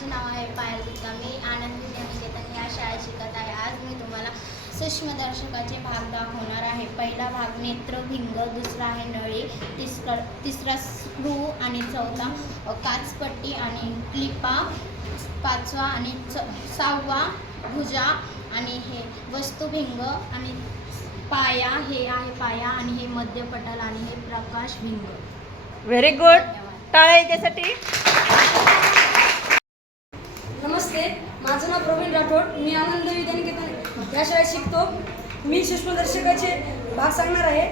माझे नाव आहे पायल गुप्ता. मी आनंदी निकेतन या शाळेत शिकत आहे. आज मी तुम्हाला सूक्ष्मदर्शकाचे भाग दाखवणार आहे. पहिला भाग नेत्रभिंग, दुसरा आहे नळी, तिसरा स्क्रू आणि चौथा काचपट्टी आणि क्लिपा, पाचवा आणि सहावा भुजा आणि हे वस्तुभिंग आणि पाया, हे आहे पाया आणि हे मध्यपटल आणि हे प्रकाशभिंग. Very good. टाळ्या याच्यासाठी. नमस्ते, माझं नाव प्रवीण राठोड. मी आनंद निकेतन या शाळेत शिकतो. मी सूक्ष्मदर्शकाचे भाग सांगणार आहे.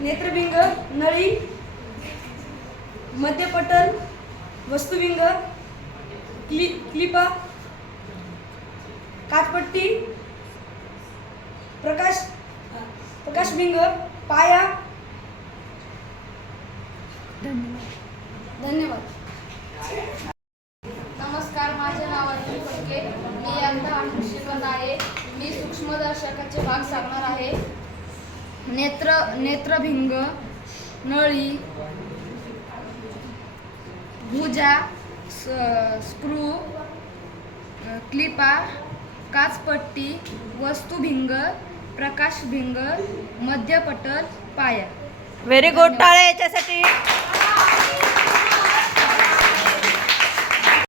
नेत्रभिंग, नळी, मध्यपटल, वस्तुभिंग, क्लिपा, काचपट्टी, प्रकाशभिंग, पाया. धन्यवाद. नमस्कार, माझे नाव अर्जुन फडके. मी यंदा 8वी शिकत आहे. मी सूक्ष्मदर्शकाचे भाग सांगणार आहे. नेत्रभिंग, नळी, भुजा, स्क्रू, क्लिपा, काचपट्टी, वस्तुभिंग, प्रकाशभिंग, मध्यपटल, पाया. Very good. टाळ्या याच्यासाठी.